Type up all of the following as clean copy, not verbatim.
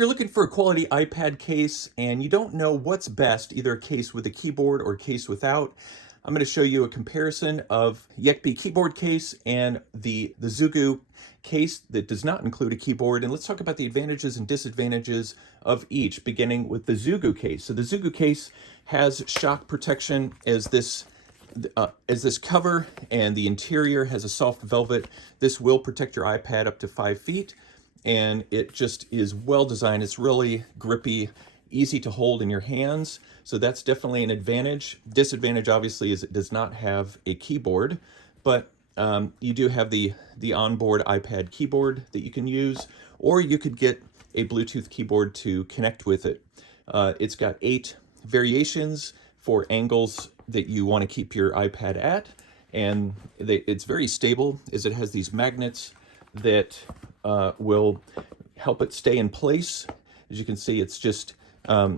you're looking for a quality iPad case and you don't know what's best, either a case with a keyboard or a case without, I'm going to show you a comparison of Yekbee keyboard case and the ZUGO case that does not include a keyboard. And let's talk about the advantages and disadvantages of each, beginning with the Zugu case. So the Zugu case has shock protection as this cover, and the interior has a soft velvet. This will protect your iPad up to 5 feet, and it just is well designed. It's really grippy, easy to hold in your hands, so that's definitely an advantage. Disadvantage, obviously, is it does not have a keyboard, but you do have the onboard iPad keyboard that you can use, or you could get a Bluetooth keyboard to connect with it. It's got 8 variations for angles that you want to keep your iPad at, and it's very stable as it has these magnets that will help it stay in place. As you can see, it's just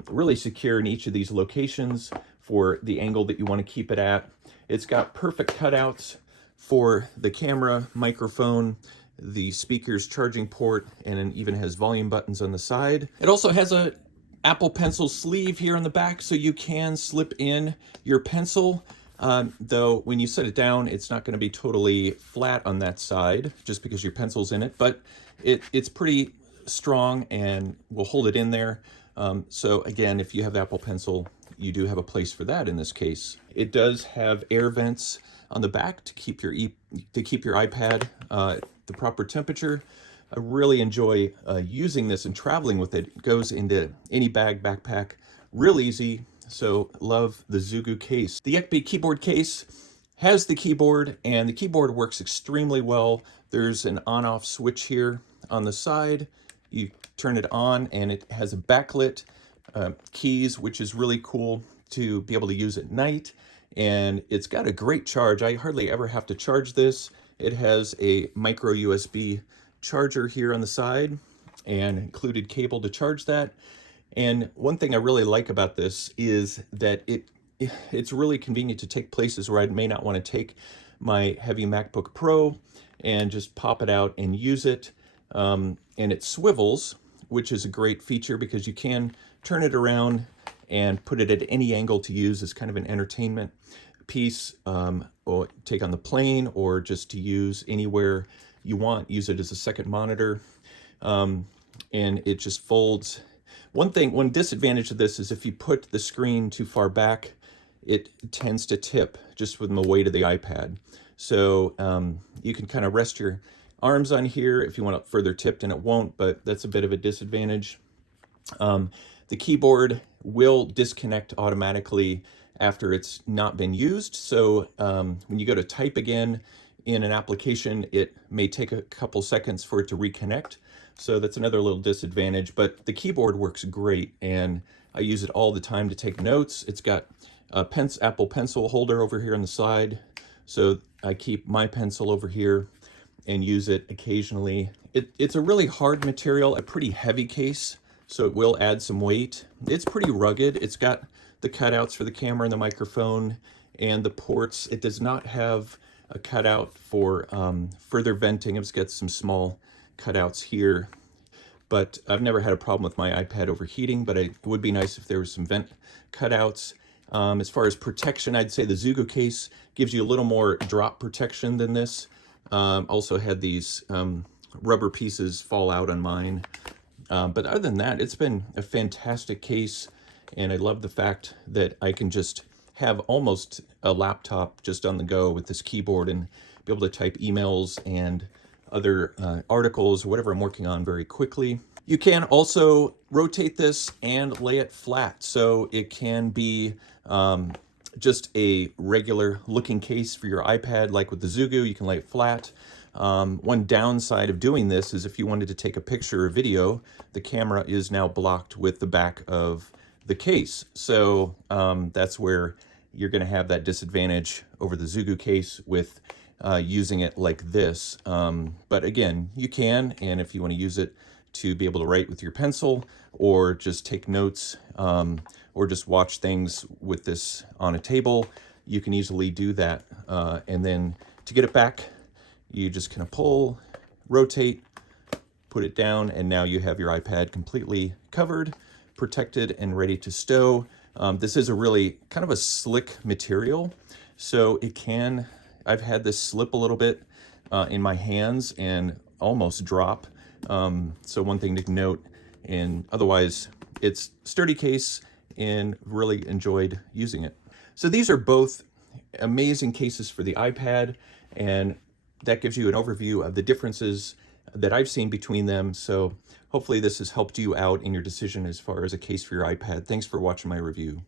really secure in each of these locations for the angle that you want to keep it at. It's got perfect cutouts for the camera, microphone, the speaker's charging port, and it even has volume buttons on the side. It also has a Apple Pencil sleeve here on the back, so you can slip in your pencil, though when you set it down, it's not going to be totally flat on that side just because your pencil's in it, but it's pretty strong and will hold it in there. So again, if you have the Apple Pencil, you do have a place for that in this case. It does have air vents on the back to keep your iPad the proper temperature. I really enjoy using this and traveling with it. It goes into any bag, backpack, real easy. So love the Zugu case. The Yekbee keyboard case has the keyboard, and the keyboard works extremely well. There's an on-off switch here on the side. You turn it on and it has a backlit keys, which is really cool to be able to use at night. And it's got a great charge. I hardly ever have to charge this. It has a micro USB charger here on the side and included cable to charge that. And one thing I really like about this is that it's really convenient to take places where I may not want to take my heavy MacBook Pro and just pop it out and use it. And it swivels, which is a great feature because you can turn it around and put it at any angle to use as kind of an entertainment piece, or take on the plane, or just to use anywhere you want. Use it as a second monitor, and it just folds. One disadvantage of this is if you put the screen too far back, it tends to tip just with the weight of the iPad. So you can kind of rest your arms on here if you want it further tipped, and it won't, but that's a bit of a disadvantage. The keyboard will disconnect automatically after it's not been used. So when you go to type again in an application, it may take a couple seconds for it to reconnect. So that's another little disadvantage, but the keyboard works great, and I use it all the time to take notes. It's got a Apple Pencil holder over here on the side, so I keep my pencil over here and use it occasionally. It's a really hard material, a pretty heavy case, so it will add some weight. It's pretty rugged. It's got the cutouts for the camera and the microphone and the ports. It does not have a cutout for further venting. It's got some small cutouts here, but I've never had a problem with my iPad overheating, but it would be nice if there was some vent cutouts. As far as protection, I'd say the Zugu case gives you a little more drop protection than this. Also had these rubber pieces fall out on mine. But other than that, it's been a fantastic case, and I love the fact that I can just have almost a laptop just on the go with this keyboard and be able to type emails and other articles or whatever I'm working on very quickly. You can also rotate this and lay it flat, so it can be just a regular looking case for your iPad. Like with the Zugu, you can lay it flat. One downside of doing this is if you wanted to take a picture or video, the camera is now blocked with the back of the case. So that's where you're going to have that disadvantage over the Zugu case with using it like this. But again, you can, and if you want to use it to be able to write with your pencil, or just take notes, or just watch things with this on a table, you can easily do that. And then to get it back, you just kind of pull, rotate, put it down, and now you have your iPad completely covered, protected, and ready to stow. This is a really kind of a slick material, so it can, I've had this slip a little bit in my hands and almost drop. So one thing to note, and otherwise it's sturdy case and really enjoyed using it. So these are both amazing cases for the iPad, and that gives you an overview of the differences that I've seen between them. So hopefully this has helped you out in your decision as far as a case for your iPad. Thanks for watching my review.